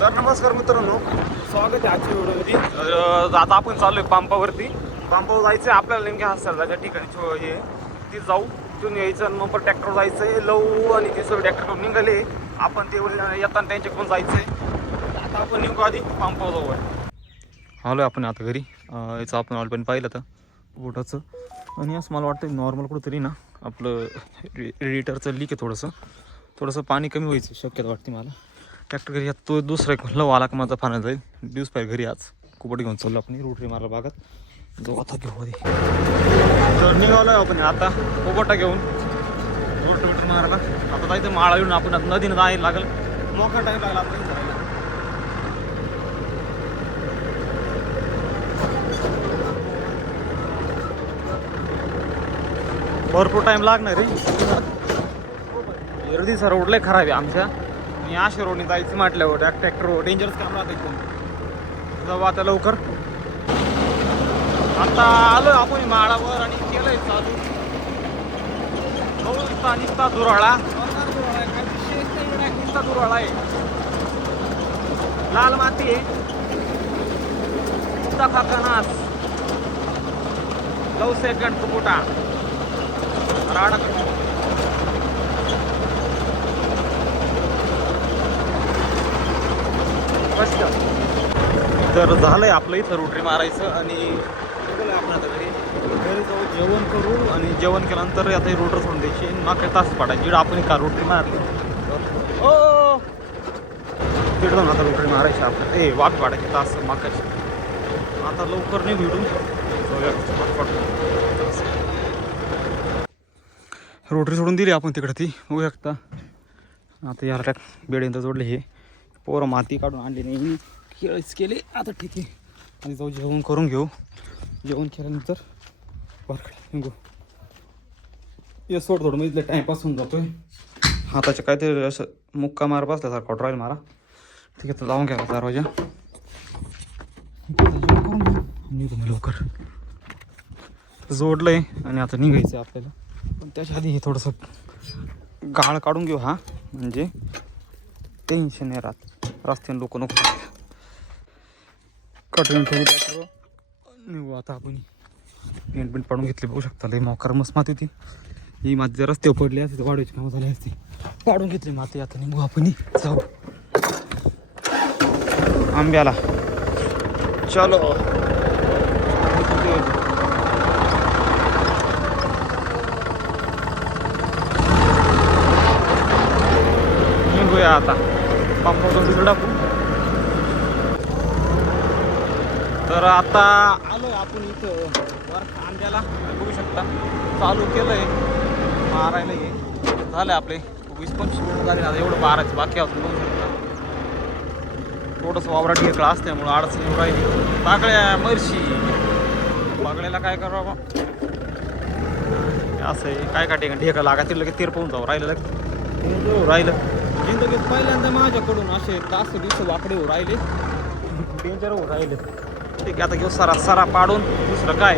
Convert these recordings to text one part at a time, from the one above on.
तर नमस्कार मित्रांनो. स्वागत आहे आजच्या व्हिडिओमध्ये. आता आपण चाललोय पंपावरती. पंपावर जायचं आपल्याला नेमक्या हस्ताला ठिकाणी छो- हे ती जाऊ तिथून यायचं आणि मग परत ट्रॅक्टर जायचंय लव आणि ते सगळे ट्रॅक्टर निघाले. आपण ते येताना त्यांच्याकडून जायचंय. आता आपण निघू आधी पंपावर जाऊ आलोय आपण आता घरी. याचं आपण ऑल पण पाहिलं तर बोटाचं. आणि असं मला वाटतं नॉर्मल कुठंतरी ना आपलं रेडिटरचं लीक आहे थोडंसं. थोडंसं पाणी कमी व्हायचं शक्यता वाटते मला. ट्रॅक्टर घरी आता तो दुसरा एक लव आला का माझा फाना जाईल. दिवस पाहिजे घरी आज. कुपट घेऊन चाललो आपण रोटरी मारला बागात जो आता घेऊ आधी. तर निघालो आपण आता कुपटा घेऊन. रोट रोटर मारायला. आता जायचं माळा येऊन आपण आता नदीनं जायला लागेल. मोका टाईम लागला आपण भरपूर टाईम लागणार रे एरदीचा रोड लय खराब आहे आमच्या. आणि अशा रोडने जायचं म्हटल्यावर हो, ट्रॅक ट्रॅक्टर हो. डेंजरस काम राहते एकदम. जाऊ आता लवकर. आता आलो आपण माळावर आणि केलंय चालू. भाऊ नुसता निसता दुराळा निस्ता दुराळा आहे. लाल माती आहे. नुसता खाकानास लव सेकंड कुकुटा राडा तर झालंय आपलं इथं रोटरी मारायचं आणि आपण आता घरी. घरी जाऊ जेवण करू आणि जेवण केल्यानंतर आता रोटर सोडून द्यायची आणि मागच्या तास पाडायची जिकडं आपण का रोटरी मारली. ओ! तिकडं जाऊन आता रोटरी मारायची आपण. ए वाघ पाडायची तास मागायची आता लवकर नाही भेटून. रोटरी सोडून दिली आपण तिकडं ती. बघू शकता. आता याला बेड बेड्यांत जोडले हे. पोरं माती काढून आणली नाही. केळीच केले. आता ठीक आहे. आणि जाऊ जेवण करून घेऊ. जेवण केल्यानंतर बरं निघू. येस सोड थोडं मी टाईमपास होऊन जातोय. हाताच्या काहीतरी असं मुक्का मार बसल्यासारखा ड्रॉईल मारा ठीक आहे तर लावून घ्या दरवाजा. निघू मी लवकर. जोडलंय आणि आता निघायचं आहे आपल्याला. पण त्याच्या आधी हे थोडंसं गाळ काढून घेऊ हा. म्हणजे टेन्शन नाही राहत. रस्त्याने लोक नको. कटून ठेवू त्याच्यावर निघू आता आपण. पेंट पेंट पाडून घेतले बघू शकता. लई मोकार मस्त माती होती. ही माती जर रस्त्यावर पडली असते वाढवायची कामं झाली असते. पाडून घेतली माती आता निघू आपण. जाऊ. आंब्याला चलो. निघूया आता. पंपावर टाकू. तर आता आलो आपण इथं. वर आंब्याला बघू शकता. चालू केलंय. मारायला हे झालं आपले. वीस पंचवीस मिनिट झाले आता एवढं मारायचं. बाकी असून बघू शकता. थोडंसं वावराट घेतलं असल्यामुळं अडचण येऊ राहिली. बागड्या मरशी बागड्याला काय करावं असं आहे. काय काय ठिकाण? ढेका लागतील लगेच तीर पाहून जाऊ राहिलं लगेच. राहिलं. जिंदगीत पहिल्यांदा माझ्याकडून असे तास दिवस वाकडे हो राहिले. डेंजर हो राहिले. ठीक आहे आता घेऊ सरा सरा पाडून. दुसरं काय?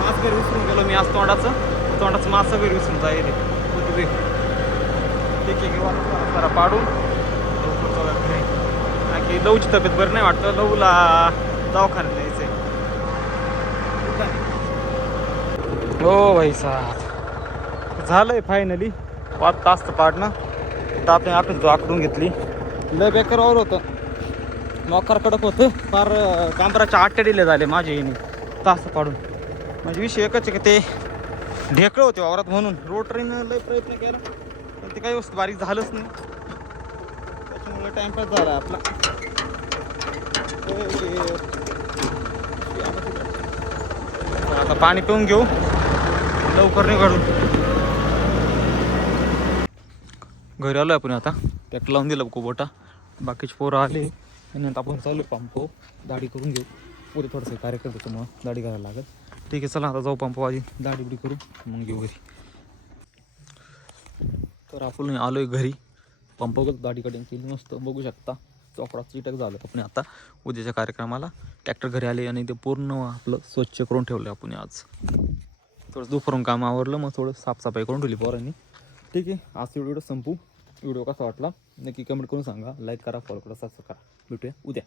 मास घरी विसरून गेलो मी आज तोंडाचं. तोंडाचं मास घरी विसरून जाईल. होती ठीक आहे घेऊ सरा पाडून. लवकर आणखी लवची तब्येत बरं नाही वाटतं. लवला दवाखान्यात न्यायचंय. हो भाई साहेब. झालंय फायनली पाच तास तर पाडणं. तर आपण आकडून घेतली. लय बेकार होतं. नोकर कडक होतं. फार कांबराच्या आट्या झाले माझे येणे तास पाडून म्हणजे विषय एकच आहे की ते ढेकळं होते वावरात म्हणून. रोटरीनं लय प्रयत्न केला पण ते काही वस्तू बारीक झालंच नाही. त्याच्यामुळे टाइमपास झाला आपला. आता पाणी पिऊन घेऊ. लवकर निघाडून. घरी आलो आपण आता. त्यात लावून दिलं कोबोटा. बाकीचे पोरं आले. आणि नंतर आपण चालू पंप. दाढी करून घेऊ. उद्या थोडंसं कार्यक्रम त्याच्यामुळं दाढी करायला लागेल. ठीक आहे चला आता जाऊ पंप आधी. दाढी बिडी करू मग घेऊ घरी. तर आपण आलोय घरी. पंप दाढी कटिंग केली मस्त. बघू शकता चोपडा चिटक झालं आपण आता. उद्याच्या कार्यक्रमाला ट्रॅक्टर घरी आले आणि ते पूर्ण आपलं स्वच्छ करून ठेवलं आपण आज. थोडं दुपारून काम आवरलं मग थोडं साफसफाई करून ठेवली पोरांनी. ठीक आहे आज व्हिडिओ संपू. व्हिडिओ कसा वाटला नक्की कमेंट करून सांगा. लाईक करा फॉलो करा सबस्क्राईब करा. भेटूया. उद्या.